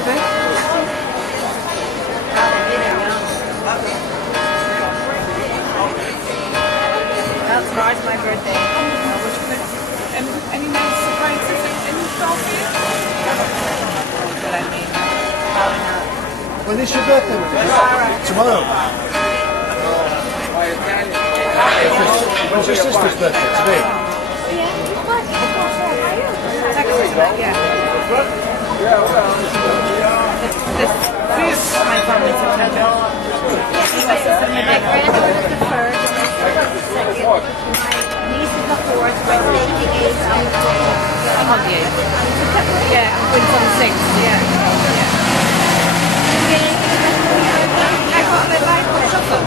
Well, tomorrow's my birthday. Any nice surprises in store for you? But I mean, probably not. When is your birthday? Tomorrow. When's your sister's birthday? Today? This is my phone in September. My sister, my granddaughter is the first, my sister is the second, my niece is the fourth, my baby is on the 8th. I'm on the 8th. Yeah, I'm going on the 6th. Yeah. I got my life on shuffle.